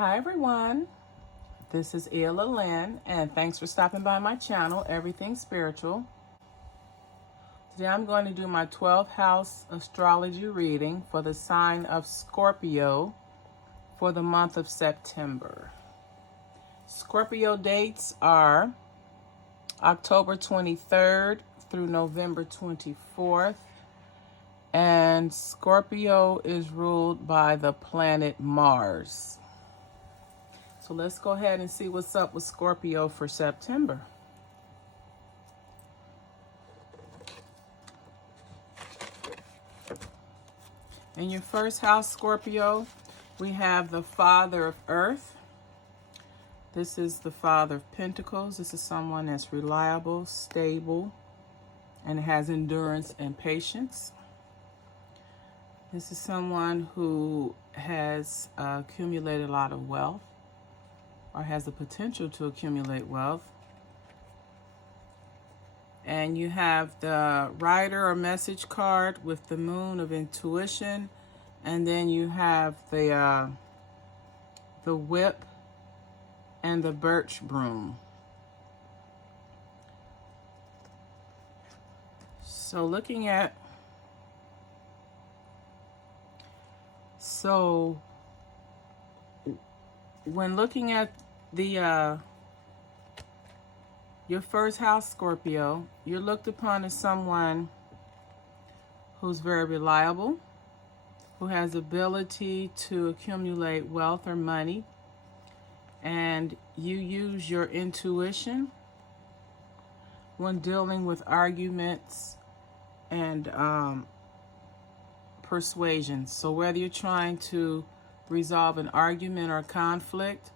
Hi everyone, this is Ella Lynn, and thanks for stopping by my channel, Everything Spiritual. Today I'm going to do my 12th house astrology reading for the sign of Scorpio for the month of September. Scorpio dates are October 23rd through November 24th, and Scorpio is ruled by the planet Mars. So let's go ahead and see what's up with Scorpio for September. In your first house, Scorpio, we have the Father of Earth. This is the Father of Pentacles. This is someone that's reliable, stable, and has endurance and patience. This is someone who has accumulated a lot of wealth, or has the potential to accumulate wealth. And you have the rider or message card with the moon of intuition, and then you have the whip and the birch broom. So when looking at the your first house, Scorpio, you're looked upon as someone who's very reliable, who has ability to accumulate wealth or money, and you use your intuition when dealing with arguments and persuasions. So whether you're trying to resolve an argument or conflict,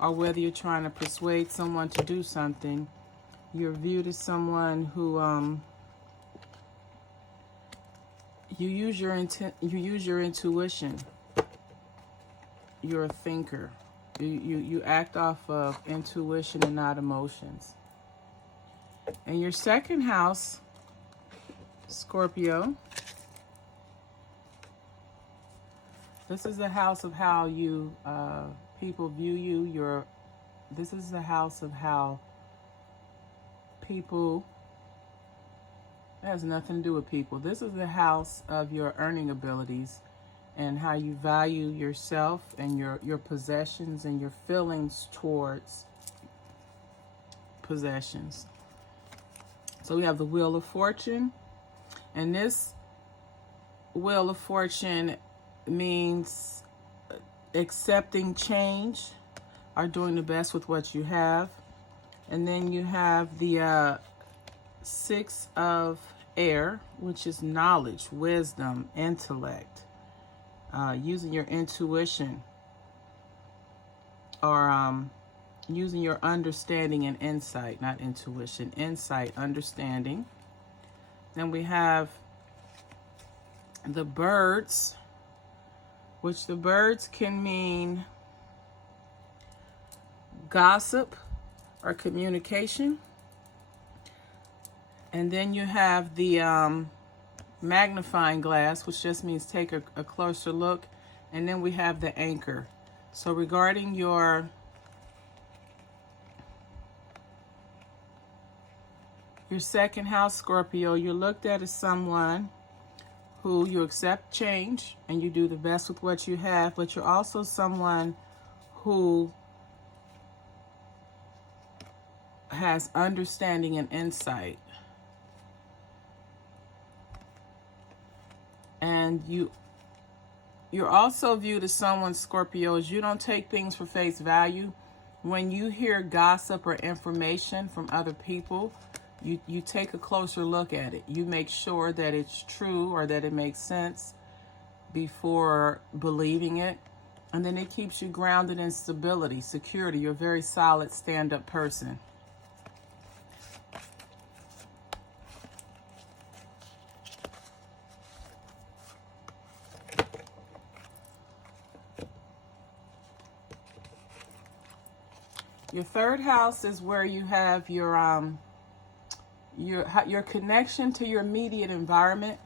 or whether you're trying to persuade someone to do something, you're viewed as someone who you use your intuition. You're a thinker. You act off of intuition and not emotions. In your second house, Scorpio, this is the house of how you people view you. This is the house of how people, it has nothing to do with people. This is the house of your earning abilities and how you value yourself and your possessions and your feelings towards possessions. So we have the Wheel of Fortune, and this Wheel of Fortune means accepting change or doing the best with what you have. And then you have the Six of Air, which is knowledge, wisdom, intellect, using your intuition, or using your understanding and insight, not intuition, insight, understanding. Then we have the birds, which the birds can mean gossip or communication. And then you have the magnifying glass, which just means take a closer look. And then we have the anchor. So regarding your second house, Scorpio, you're looked at as someone who you accept change and you do the best with what you have, but you're also someone who has understanding and insight. And you're also viewed as someone, Scorpio, as you don't take things for face value. When you hear gossip or information from other people, you take a closer look at it. You make sure that it's true or that it makes sense before believing it. And then it keeps you grounded in stability, security. You're a very solid stand-up person. Your third house is where you have your connection to your immediate environment.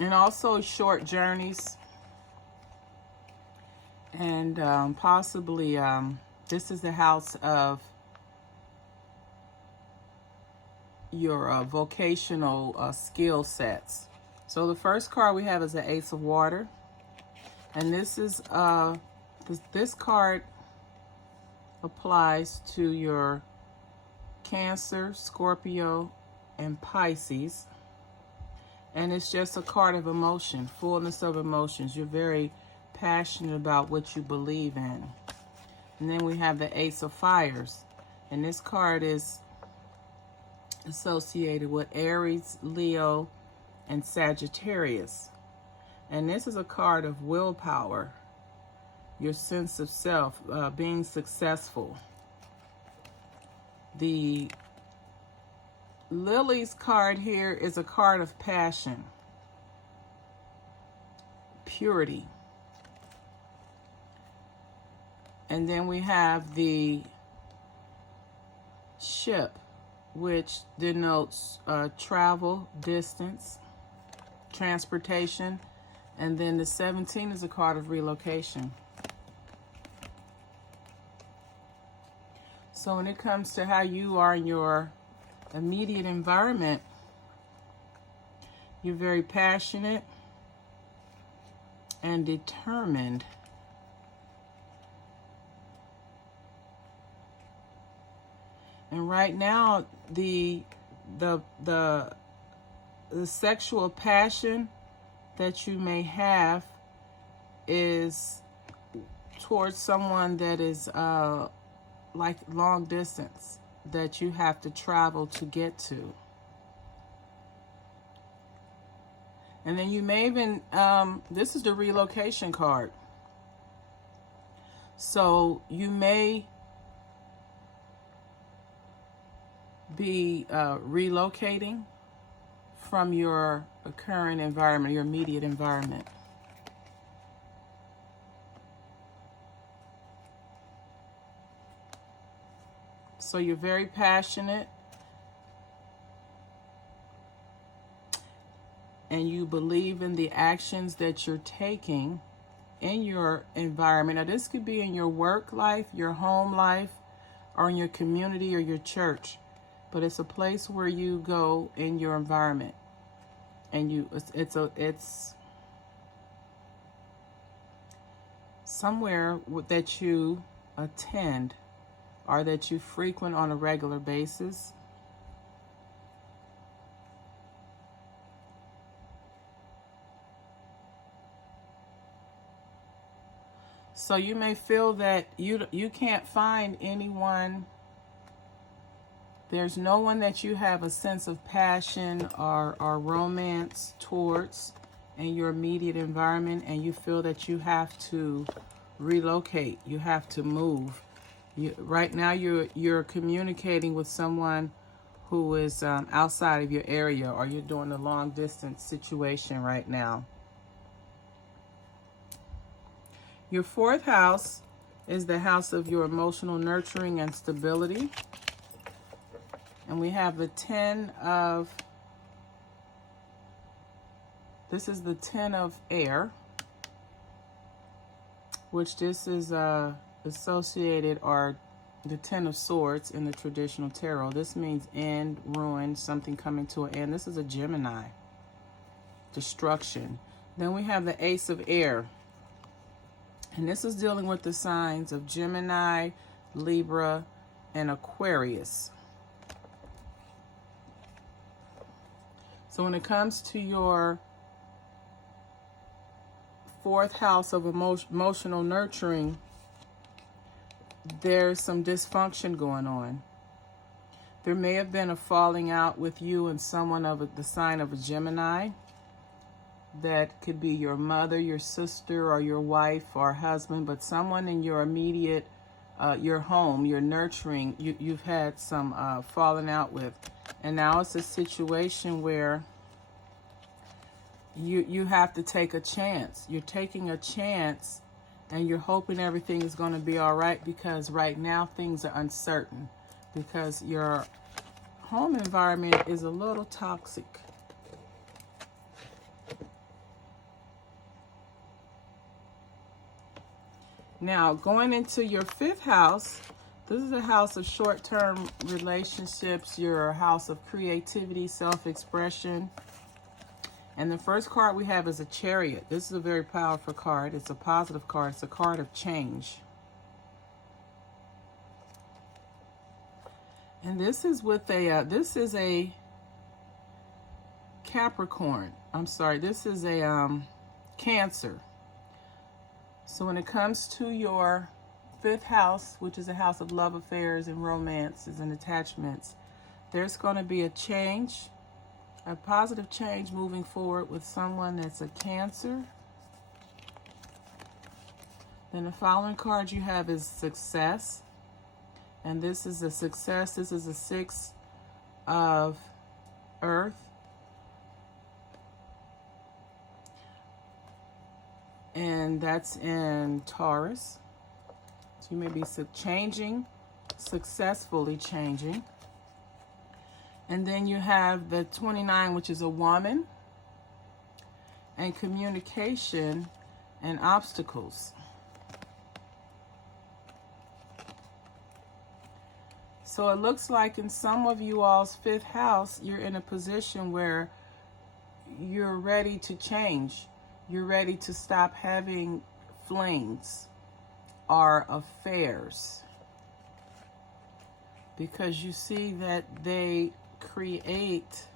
and also short journeys, and possibly this is the house of your vocational skill sets. So the first card we have is the Ace of Water, and this card applies to your Cancer, Scorpio, and Pisces. And it's just a card of emotion, fullness of emotions. You're very passionate about what you believe in. And then we have the Ace of Fires. And this card is associated with Aries, Leo, and Sagittarius. And this is a card of willpower, your sense of self, being successful. The Lily's card here is a card of passion, purity. And then we have the Ship, which denotes travel, distance, transportation. And then the 17 is a card of relocation. So when it comes to how you are in your immediate environment, you're very passionate and determined. And right now, the sexual passion that you may have is towards someone that is like long distance, that you have to travel to get to. And then you may even, this is the relocation card. So you may be relocating from your current environment, your immediate environment. So you're very passionate and you believe in the actions that you're taking in your environment. Now, this could be in your work life, your home life, or in your community or your church. But it's a place where you go in your environment, and it's somewhere that you attend or that you frequent on a regular basis. So you may feel that you can't find anyone. There's no one that you have a sense of passion or romance towards in your immediate environment, and you feel that you have to relocate. You have to move. Right now, you're communicating with someone who is outside of your area, or you're doing a long distance situation right now. Your fourth house is the house of your emotional nurturing and stability. And we have the this is the 10 of air, which this is associated, or the 10 of swords in the traditional tarot. This means end, ruin, something coming to an end. This is a Gemini, destruction. Then we have the ace of air, and this is dealing with the signs of Gemini, Libra, and Aquarius. So when it comes to your fourth house of emotional nurturing, there's some dysfunction going on. There may have been a falling out with you and someone of the sign of a Gemini. That could be your mother, your sister, or your wife or husband, but someone in your immediate, your home, your nurturing, you've had some falling out with. And now it's a situation where you have to take a chance. You're taking a chance, and you're hoping everything is going to be all right, because right now things are uncertain, because your home environment is a little toxic. Now, going into your 5th house, this is a house of short-term relationships, your house of creativity, self-expression. And the first card we have is a Chariot. This is a very powerful card. It's a positive card. It's a card of change. And this is with this is a Capricorn. I'm sorry, this is a Cancer. So when it comes to your 5th house, which is a house of love affairs and romances and attachments, there's going to be a change, a positive change moving forward with someone that's a Cancer. Then the following card you have is Success. And this is a success. This is a 6 of Earth. And that's in Taurus. So you may be changing, successfully changing. And then you have the 29, which is a woman, and communication and obstacles. So it looks like in some of you all's 5th house, you're in a position where you're ready to change. You're ready to stop having flings or affairs, because you see that they create,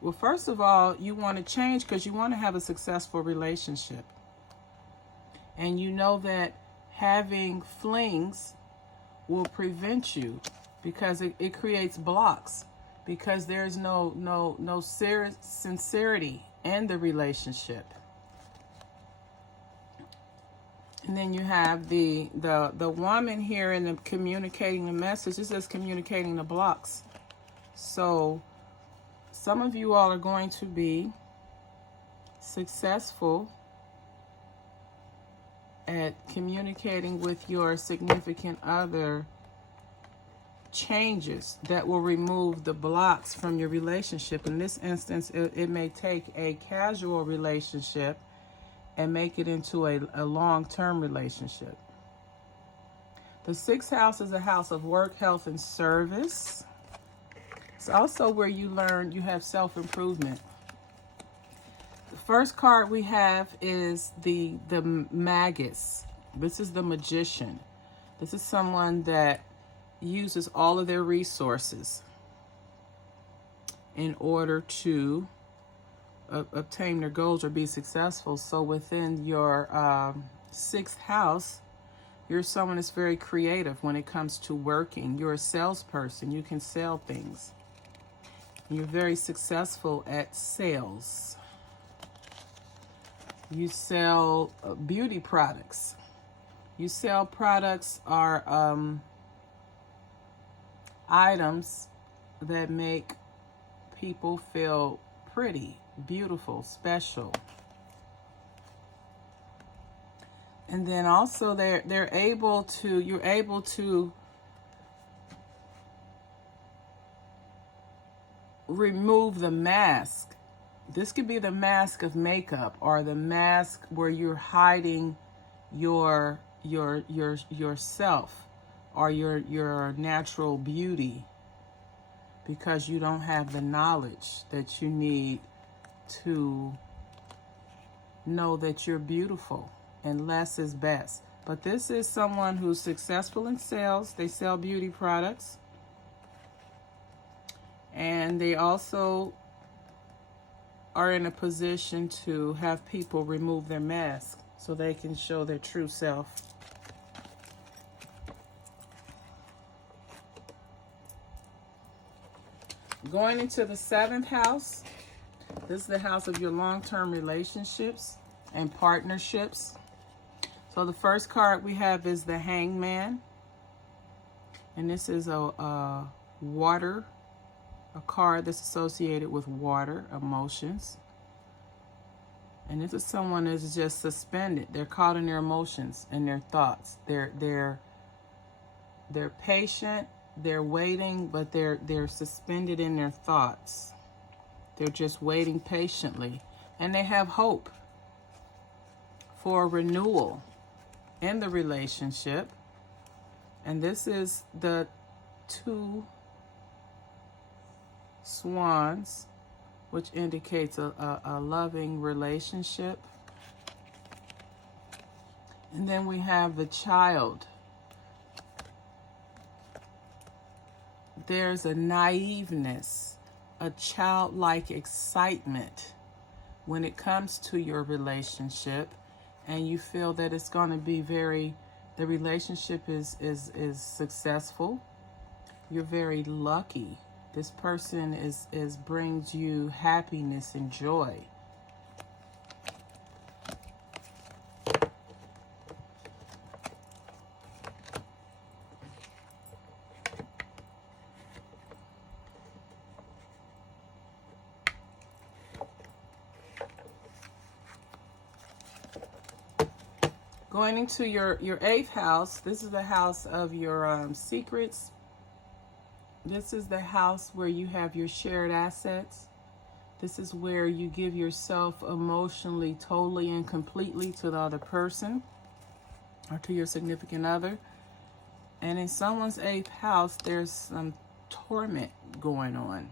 well, first of all, you want to change because you want to have a successful relationship. And you know that having flings will prevent you, because it creates blocks, because there's no sincerity in the relationship. And then you have the woman here in the communicating the message. This is communicating the blocks. So some of you all are going to be successful at communicating with your significant other changes that will remove the blocks from your relationship. In this instance, it may take a casual relationship and make it into a long-term relationship. The 6th house is a house of work, health, and service. It's also where you learn, you have self-improvement. The first card we have is the Magus. This is the Magician. This is someone that uses all of their resources in order to obtain their goals or be successful. So within your 6th house, you're someone that's very creative when it comes to working. You're a salesperson. You can sell things. You're very successful at sales. You sell beauty products. You sell products or items that make people feel pretty, beautiful, special. And then also you're able to remove the mask. This could be the mask of makeup, or the mask where you're hiding yourself, or your natural beauty, because you don't have the knowledge that you need to know that you're beautiful, and less is best. But this is someone who's successful in sales. They sell beauty products, and they also are in a position to have people remove their mask so they can show their true self. Going into the 7th house, this is the house of your long-term relationships and partnerships. So the first card we have is the Hangman. And this is a card that's associated with water, emotions. And this is someone that's just suspended. They're caught in their emotions and their thoughts. They're patient, they're waiting, but they're suspended in their thoughts. They're just waiting patiently. And they have hope for renewal. in the relationship. And this is the 2 swans, which indicates a loving relationship. And then we have the child. There's a naiveness, a childlike excitement when it comes to your relationship, and you feel that it's going to be the relationship is successful. You're very lucky. This person is brings you happiness and joy. Going into your 8th house, this is the house of your secrets. This is the house where you have your shared assets. This is where you give yourself emotionally, totally and completely to the other person or to your significant other. And in someone's 8th house, there's some torment going on.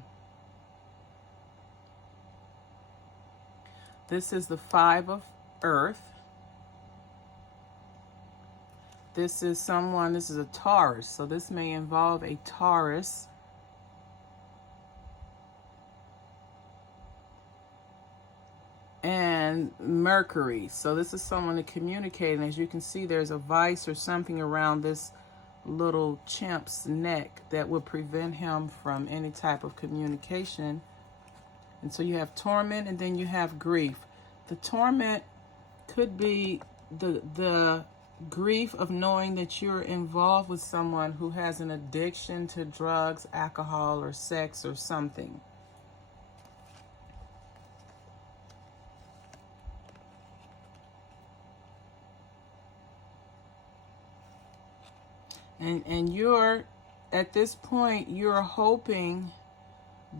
This is the 5 of earth. This is a Taurus, so this may involve a Taurus. And Mercury, so this is someone to communicate, and as you can see, there's a vice or something around this little chimp's neck that would prevent him from any type of communication. And so you have torment, and then you have grief. The torment could be the grief of knowing that you're involved with someone who has an addiction to drugs, alcohol, or sex or something. And you're, at this point, you're hoping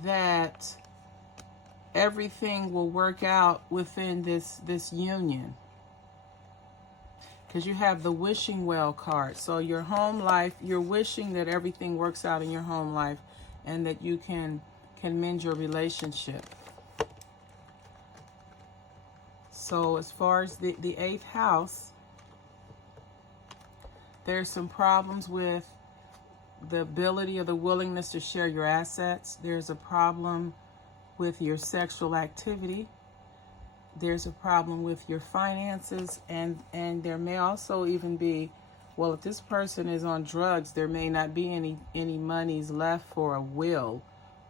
that everything will work out within this union. Because you have the wishing well card. So your home life, you're wishing that everything works out in your home life and that you can mend your relationship. So as far as the 8th house, there's some problems with the ability or the willingness to share your assets. There's a problem with your sexual activity. There's a problem with your finances, and there may also even be, well, if this person is on drugs, there may not be any monies left for a will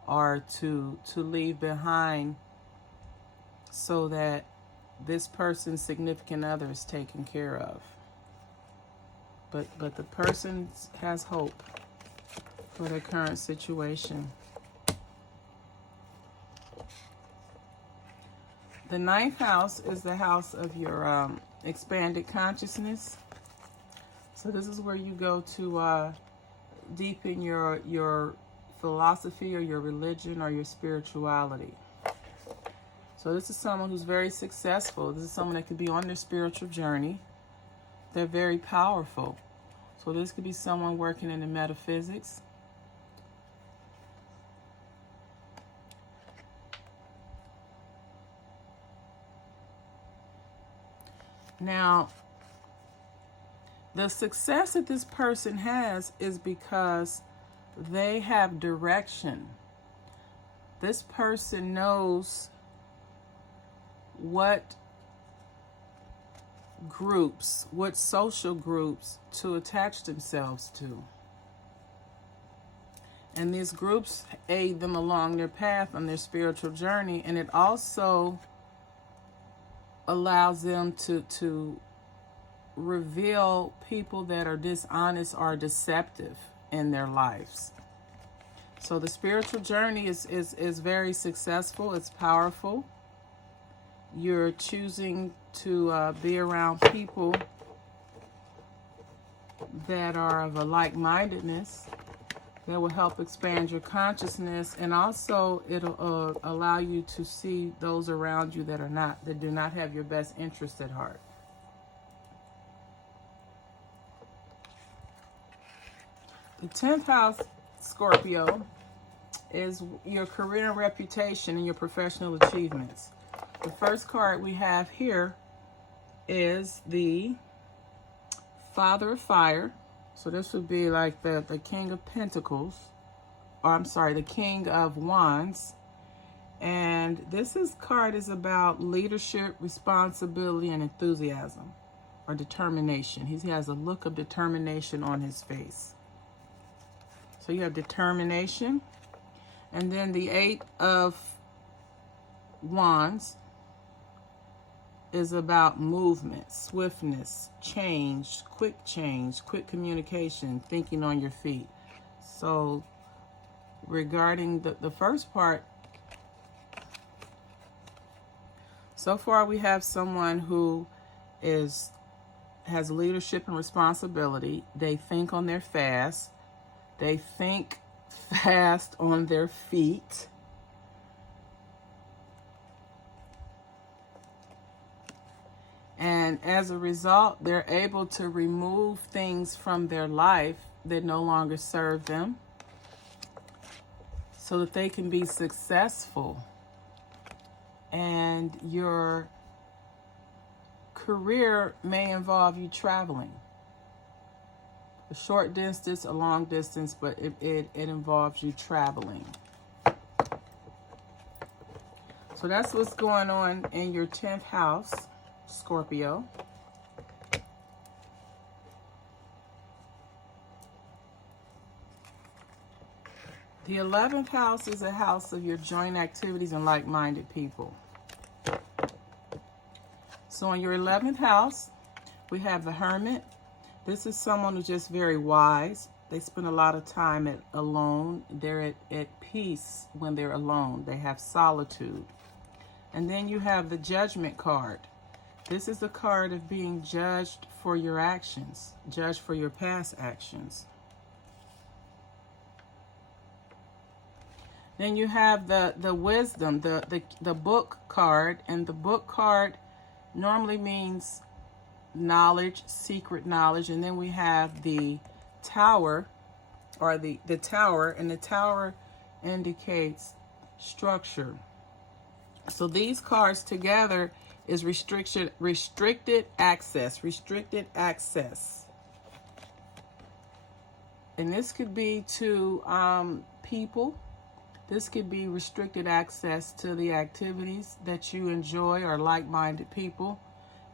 or to leave behind so that this person's significant other is taken care of. But the person has hope for their current situation. The 9th house is the house of your expanded consciousness. So this is where you go to deepen your philosophy or your religion or your spirituality. So this is someone who's very successful. This is someone that could be on their spiritual journey. They're very powerful. So this could be someone working in the metaphysics. Now, the success that this person has is because they have direction. This person knows what groups, what social groups to attach themselves to. And these groups aid them along their path on their spiritual journey, and it also allows them to reveal people that are dishonest or deceptive in their lives. So the spiritual journey is very successful. It's powerful. You're choosing to be around people that are of a like-mindedness that will help expand your consciousness, and also it'll allow you to see those around you that do not have your best interest at heart. The 10th house, Scorpio, is your career and reputation and your professional achievements. The first card we have here is the Father of Fire. So this would be like the King of Pentacles, or I'm sorry, the King of Wands. And card is about leadership, responsibility, and enthusiasm, or determination. He has a look of determination on his face. So you have determination. And then the 8 of Wands is about movement, swiftness, change, quick communication, thinking on your feet. So regarding the first part, so far we have someone who has leadership and responsibility. They think on their fast. They think fast on their feet. And as a result, they're able to remove things from their life that no longer serve them so that they can be successful. And your career may involve you traveling. A short distance, a long distance, but it involves you traveling. So that's what's going on in your 10th house, Scorpio. The 11th house is a house of your joint activities and like-minded people. So in your 11th house, we have the Hermit. This is someone who's just very wise. They spend a lot of time alone. They're at peace when they're alone. They have solitude. And then you have the Judgment card. This is the card of being judged for your actions, judged for your past actions. Then you have the Wisdom, the Book card, and the Book card normally means knowledge, secret knowledge. And then we have the Tower, or the Tower, and the Tower indicates structure. So these cards together is restricted access. And this could be to people. This could be restricted access to the activities that you enjoy or like-minded people.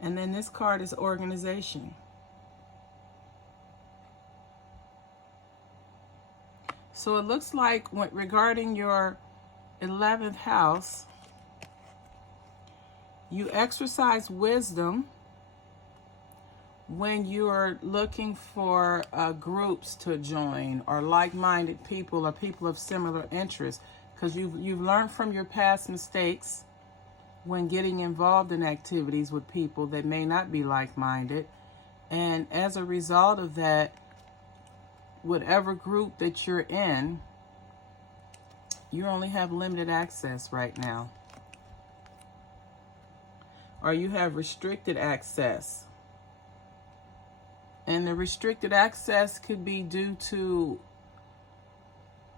And then this card is organization. So it looks like regarding your 11th house, you exercise wisdom when you are looking for groups to join, or like-minded people, or people of similar interests, because you've learned from your past mistakes when getting involved in activities with people that may not be like-minded. And as a result of that, whatever group that you're in, you only have limited access right now. Or you have restricted access. And the restricted access could be due to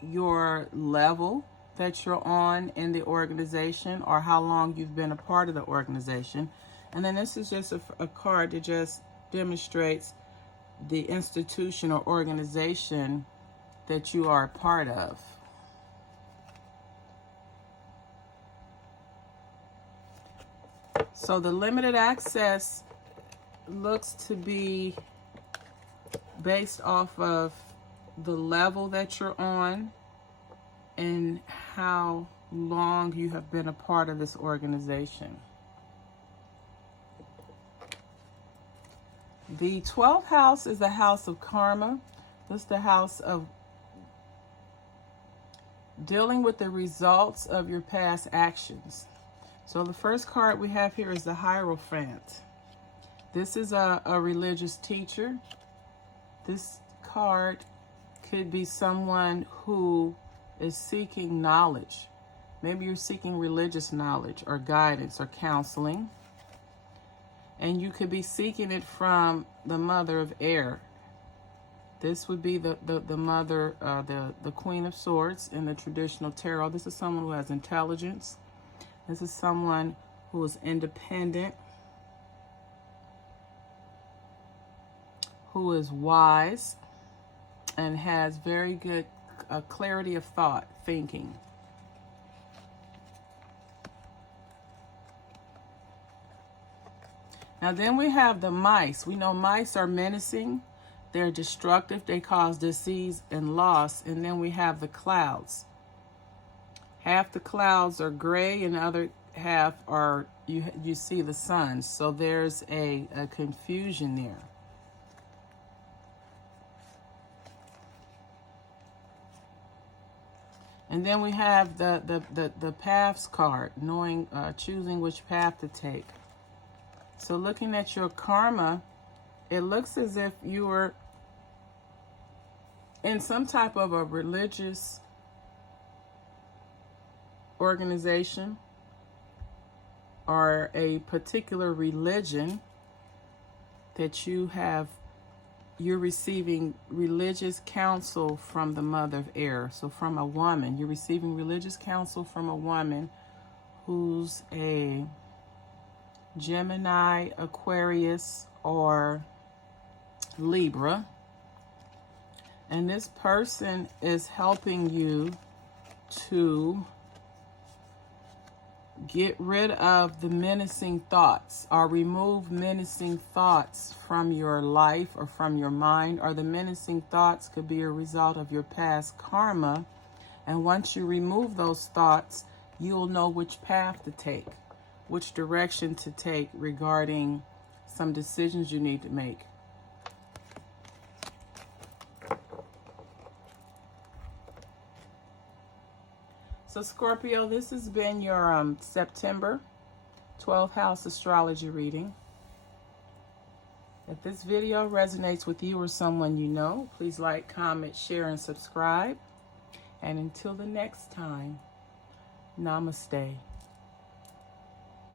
your level that you're on in the organization, or how long you've been a part of the organization. And then this is just a card that just demonstrates the institution or organization that you are a part of. So the limited access looks to be based off of the level that you're on and how long you have been a part of this organization. The 12th house is the house of karma. This is the house of dealing with the results of your past actions. So the first card we have here is the Hierophant. This is a religious teacher. This card could be someone who is seeking knowledge. Maybe you're seeking religious knowledge or guidance or counseling. And you could be seeking it from the mother of air, This would be the mother, the Queen of Swords in the traditional tarot. This is someone who has intelligence. This is someone who is independent, who is wise, and has very good clarity of thought, thinking. Now then we have the mice. We know mice are menacing. They're destructive. They cause disease and loss. And then we have the clouds. Half the clouds are gray and the other half are, you see the sun. So there's a confusion there. And then we have the paths card, knowing, choosing which path to take. So looking at your karma, it looks as if you were in some type of a religious organization or a particular religion that you're receiving religious counsel from the mother of air. So from a woman, you're receiving religious counsel from a woman who's a Gemini, Aquarius, or Libra. And this person is helping you to get rid of the menacing thoughts or remove menacing thoughts from your life or from your mind, or the menacing thoughts could be a result of your past karma. And once you remove those thoughts, you'll know which path to take, which direction to take regarding some decisions you need to make. So Scorpio, this has been your September 12th house astrology reading. If this video resonates with you or someone you know, please like, comment, share, and subscribe. And until the next time, namaste.